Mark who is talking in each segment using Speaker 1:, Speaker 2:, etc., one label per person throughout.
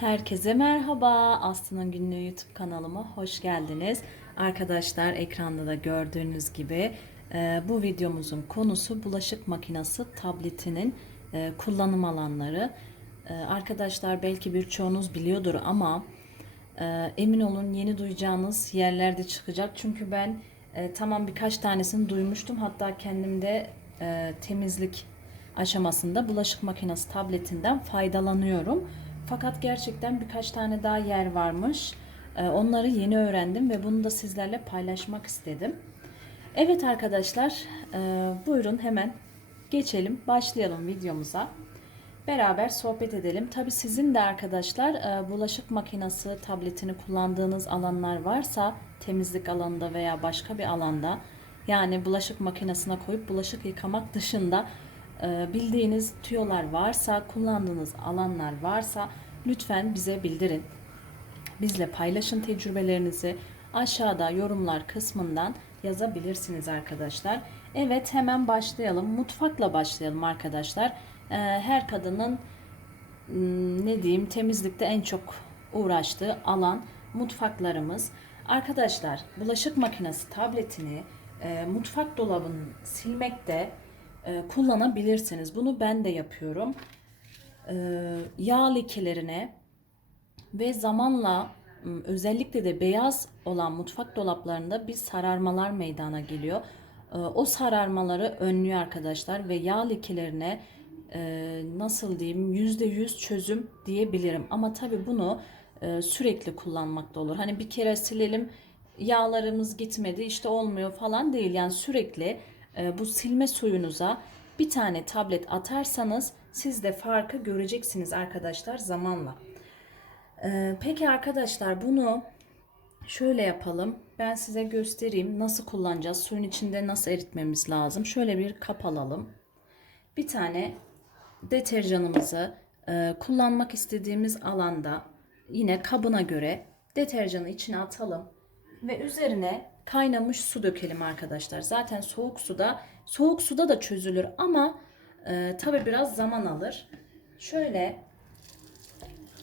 Speaker 1: Herkese merhaba. Aslı'nın günlüğü YouTube kanalıma hoş geldiniz. Arkadaşlar ekranda da gördüğünüz gibi e, bu videomuzun konusu bulaşık makinesi tabletinin e, kullanım alanları. E, arkadaşlar belki birçoğunuz biliyordur ama emin olun yeni duyacağınız yerlerde çıkacak. Çünkü ben tamam birkaç tanesini duymuştum. Hatta kendimde temizlik aşamasında bulaşık makinesi tabletinden faydalanıyorum. Fakat gerçekten birkaç tane daha yer varmış. Ee, Onları yeni öğrendim ve bunu da sizlerle paylaşmak istedim. Evet arkadaşlar, e, buyurun hemen geçelim, başlayalım videomuza. Beraber sohbet edelim. Tabi sizin de arkadaşlar e, bulaşık makinesi, tabletini kullandığınız alanlar varsa temizlik alanında veya başka bir alanda yani bulaşık makinesine koyup bulaşık yıkamak dışında e, bildiğiniz tüyolar varsa, kullandığınız alanlar varsa lütfen bize bildirin. Bizle paylaşın tecrübelerinizi. Aşağıda yorumlar kısmından yazabilirsiniz arkadaşlar. Evet hemen başlayalım. Mutfakla başlayalım arkadaşlar. Ee, Her kadının hmm, ne diyeyim temizlikte en çok uğraştığı alan mutfaklarımız. Arkadaşlar bulaşık makinesi tabletini e, mutfak dolabını silmekte e, kullanabilirsiniz. Bunu ben de yapıyorum. E, yağ lekelerine ve zamanla özellikle de beyaz olan mutfak dolaplarında bir sararmalar meydana geliyor. E, O sararmaları önlüyor arkadaşlar ve yağ lekelerine e, nasıl diyeyim %100 çözüm diyebilirim. Ama tabii bunu sürekli kullanmakta olur. Hani bir kere silelim yağlarımız gitmedi işte olmuyor falan değil. Yani sürekli bu silme suyunuza bir tane tablet atarsanız siz de farkı göreceksiniz arkadaşlar zamanla. Ee, peki arkadaşlar bunu şöyle yapalım. Ben size göstereyim nasıl kullanacağız. Suyun içinde nasıl eritmemiz lazım. Şöyle bir kap alalım. Bir tane deterjanımızı e, kullanmak istediğimiz alanda yine kabına göre deterjanı içine atalım ve üzerine kaynamış su dökelim arkadaşlar. Zaten soğuk suda soğuk suda da çözülür ama e, tabi biraz zaman alır. Şöyle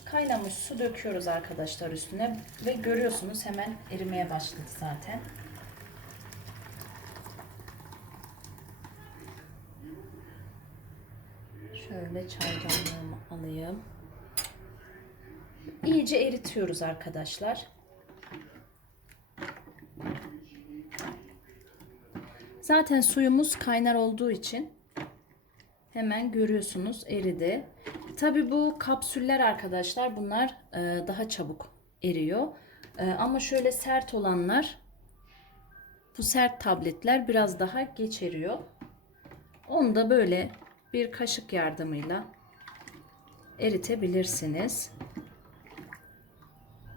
Speaker 1: kaynamış su döküyoruz arkadaşlar üstüne ve görüyorsunuz hemen erimeye başladı zaten. Şöyle çaydanlığımı alayım. İyice eritiyoruz arkadaşlar. Zaten suyumuz kaynar olduğu için hemen görüyorsunuz eridi. Tabi bu kapsüller arkadaşlar bunlar e, daha çabuk eriyor. E, ama şöyle sert olanlar bu sert tabletler biraz daha geç eriyor. Onu da böyle bir kaşık yardımıyla eritebilirsiniz.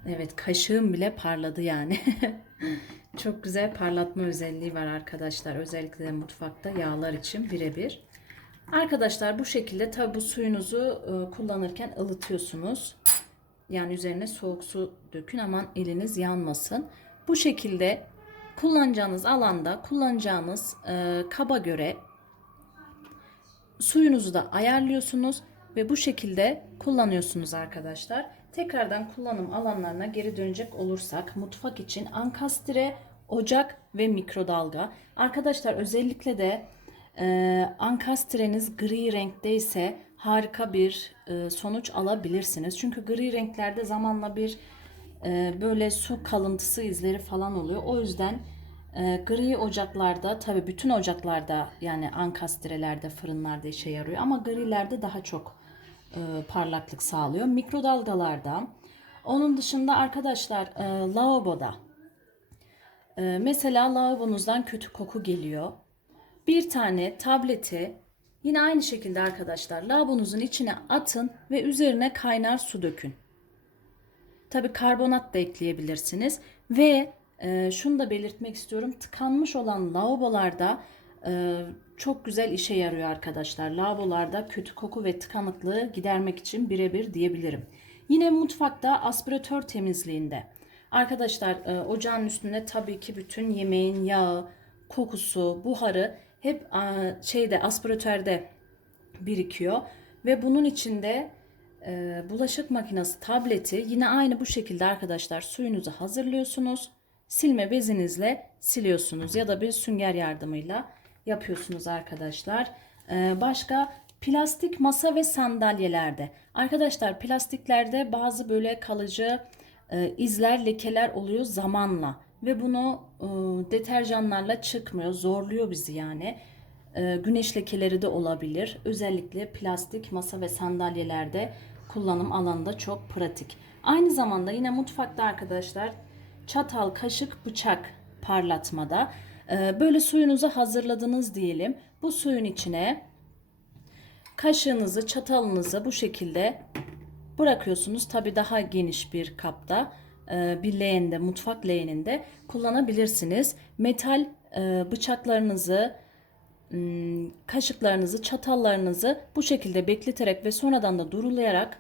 Speaker 1: Evet kaşığım bile parladı yani. Çok güzel parlatma özelliği var arkadaşlar. Özellikle mutfakta yağlar için birebir. Arkadaşlar bu şekilde tabi bu suyunuzu e, kullanırken ılıtıyorsunuz. Yani üzerine soğuk su dökün aman eliniz yanmasın. Bu şekilde kullanacağınız alanda kullanacağınız e, kaba göre suyunuzu da ayarlıyorsunuz ve bu şekilde kullanıyorsunuz arkadaşlar. Tekrardan kullanım alanlarına geri dönecek olursak mutfak için ankastre, ocak ve mikrodalga. Arkadaşlar özellikle de e, ankastreniz gri renkteyse harika bir e, sonuç alabilirsiniz. Çünkü gri renklerde zamanla bir e, böyle su kalıntısı izleri falan oluyor. O yüzden e, gri ocaklarda tabi bütün ocaklarda yani ankastrelerde fırınlarda işe yarıyor ama grilerde daha çok e, parlaklık sağlıyor. Mikrodalgalarda onun dışında arkadaşlar e, lavaboda e, mesela lavabonuzdan kötü koku geliyor. Bir tane tableti yine aynı şekilde arkadaşlar lavabonuzun içine atın ve üzerine kaynar su dökün. Tabi karbonat da ekleyebilirsiniz ve e, şunu da belirtmek istiyorum. Tıkanmış olan lavabolarda e, çok güzel işe yarıyor arkadaşlar. Lavabolarda kötü koku ve tıkanıklığı gidermek için birebir diyebilirim. Yine mutfakta aspiratör temizliğinde. Arkadaşlar e, ocağın üstünde tabii ki bütün yemeğin yağı, kokusu, buharı hep şeyde aspiratörde birikiyor ve bunun içinde e, bulaşık makinesi tableti yine aynı bu şekilde arkadaşlar suyunuzu hazırlıyorsunuz. Silme bezinizle siliyorsunuz ya da bir sünger yardımıyla yapıyorsunuz arkadaşlar. E, başka plastik masa ve sandalyelerde. Arkadaşlar plastiklerde bazı böyle kalıcı e, izler, lekeler oluyor zamanla ve bunu e, deterjanlarla çıkmıyor, zorluyor bizi yani. E, güneş lekeleri de olabilir. Özellikle plastik masa ve sandalyelerde kullanım alanında çok pratik. Aynı zamanda yine mutfakta arkadaşlar çatal, kaşık, bıçak parlatmada e, böyle suyunuzu hazırladınız diyelim. Bu suyun içine kaşığınızı, çatalınızı bu şekilde bırakıyorsunuz. Tabi daha geniş bir kapta bir leğende, mutfak leğeninde kullanabilirsiniz. Metal e, bıçaklarınızı, m, kaşıklarınızı, çatallarınızı bu şekilde bekleterek ve sonradan da durulayarak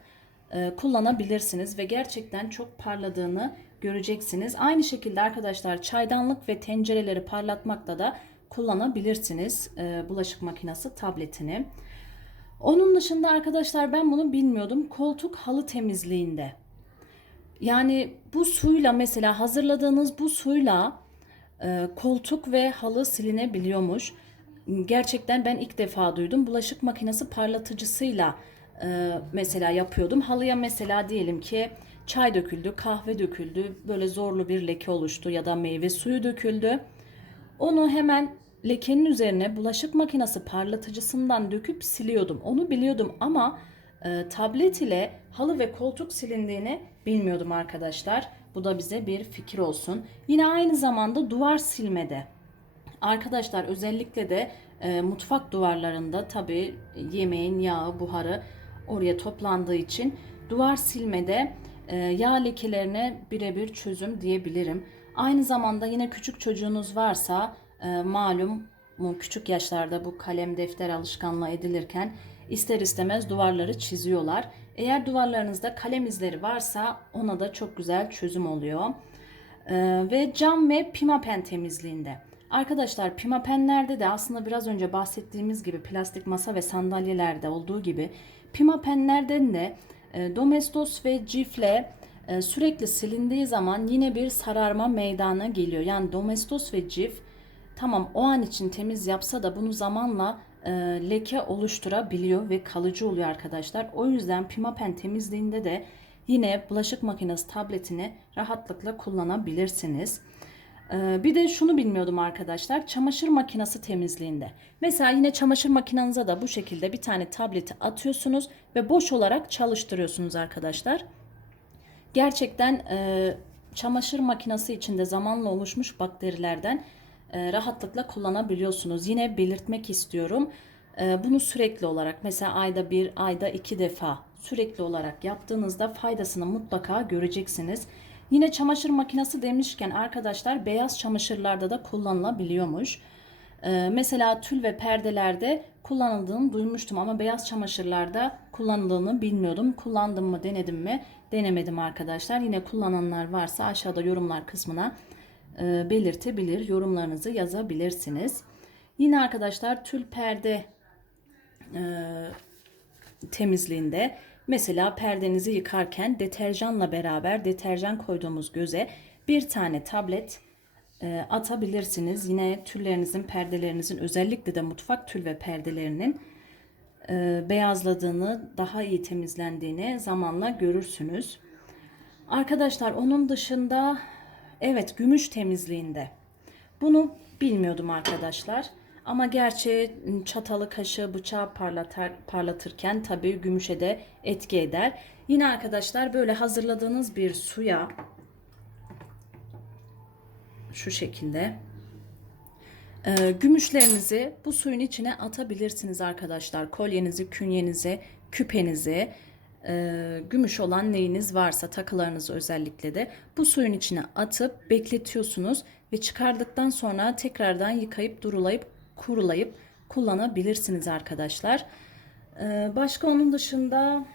Speaker 1: e, kullanabilirsiniz ve gerçekten çok parladığını göreceksiniz. Aynı şekilde arkadaşlar çaydanlık ve tencereleri parlatmakta da kullanabilirsiniz e, bulaşık makinesi tabletini. Onun dışında arkadaşlar ben bunu bilmiyordum. Koltuk halı temizliğinde. Yani bu suyla mesela hazırladığınız bu suyla e, koltuk ve halı silinebiliyormuş. Gerçekten ben ilk defa duydum. Bulaşık makinesi parlatıcısıyla e, mesela yapıyordum. Halıya mesela diyelim ki çay döküldü, kahve döküldü, böyle zorlu bir leke oluştu ya da meyve suyu döküldü. Onu hemen lekenin üzerine bulaşık makinesi parlatıcısından döküp siliyordum. Onu biliyordum ama e, tablet ile halı ve koltuk silindiğini bilmiyordum arkadaşlar. Bu da bize bir fikir olsun. Yine aynı zamanda duvar silmede. Arkadaşlar özellikle de e, mutfak duvarlarında tabi yemeğin yağı, buharı oraya toplandığı için duvar silmede e, yağ lekelerine birebir çözüm diyebilirim. Aynı zamanda yine küçük çocuğunuz varsa e, malum bu küçük yaşlarda bu kalem defter alışkanlığı edilirken ister istemez duvarları çiziyorlar. Eğer duvarlarınızda kalem izleri varsa ona da çok güzel çözüm oluyor. E, ve cam ve pimapen temizliğinde. Arkadaşlar pimapenlerde de aslında biraz önce bahsettiğimiz gibi plastik masa ve sandalyelerde olduğu gibi pimapenlerden de e, domestos ve cifle e, sürekli silindiği zaman yine bir sararma meydana geliyor. Yani domestos ve cif tamam o an için temiz yapsa da bunu zamanla e, leke oluşturabiliyor ve kalıcı oluyor arkadaşlar. O yüzden pimapen temizliğinde de yine bulaşık makinesi tabletini rahatlıkla kullanabilirsiniz. Ee, bir de şunu bilmiyordum arkadaşlar. Çamaşır makinesi temizliğinde. Mesela yine çamaşır makinenize de bu şekilde bir tane tableti atıyorsunuz ve boş olarak çalıştırıyorsunuz arkadaşlar. Gerçekten e, çamaşır makinesi içinde zamanla oluşmuş bakterilerden e, rahatlıkla kullanabiliyorsunuz. Yine belirtmek istiyorum. E, bunu sürekli olarak mesela ayda bir, ayda iki defa sürekli olarak yaptığınızda faydasını mutlaka göreceksiniz. Yine çamaşır makinesi demişken arkadaşlar beyaz çamaşırlarda da kullanılabiliyormuş. Ee, mesela tül ve perdelerde kullanıldığını duymuştum ama beyaz çamaşırlarda kullanıldığını bilmiyordum. Kullandım mı denedim mi denemedim arkadaşlar. Yine kullananlar varsa aşağıda yorumlar kısmına e, belirtebilir. Yorumlarınızı yazabilirsiniz. Yine arkadaşlar tül perde e, temizliğinde mesela perdenizi yıkarken deterjanla beraber deterjan koyduğumuz göze bir tane tablet e, atabilirsiniz. Yine tüllerinizin, perdelerinizin özellikle de mutfak tül ve perdelerinin e, beyazladığını, daha iyi temizlendiğini zamanla görürsünüz. Arkadaşlar onun dışında evet gümüş temizliğinde bunu bilmiyordum arkadaşlar. Ama gerçi çatalı, kaşığı, bıçağı parlatar, parlatırken tabii gümüşe de etki eder. Yine arkadaşlar böyle hazırladığınız bir suya şu şekilde e, gümüşlerinizi bu suyun içine atabilirsiniz arkadaşlar. Kolyenizi, künyenizi, küpenizi, e, gümüş olan neyiniz varsa takılarınızı özellikle de bu suyun içine atıp bekletiyorsunuz ve çıkardıktan sonra tekrardan yıkayıp durulayıp kurulayıp kullanabilirsiniz arkadaşlar. Ee, başka onun dışında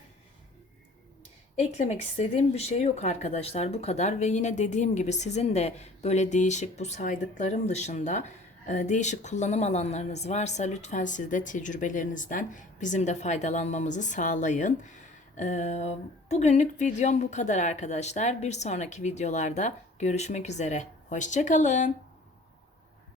Speaker 1: eklemek istediğim bir şey yok arkadaşlar bu kadar ve yine dediğim gibi sizin de böyle değişik bu saydıklarım dışında e, değişik kullanım alanlarınız varsa lütfen siz de tecrübelerinizden bizim de faydalanmamızı sağlayın. E, bugünlük videom bu kadar arkadaşlar. Bir sonraki videolarda görüşmek üzere. Hoşçakalın.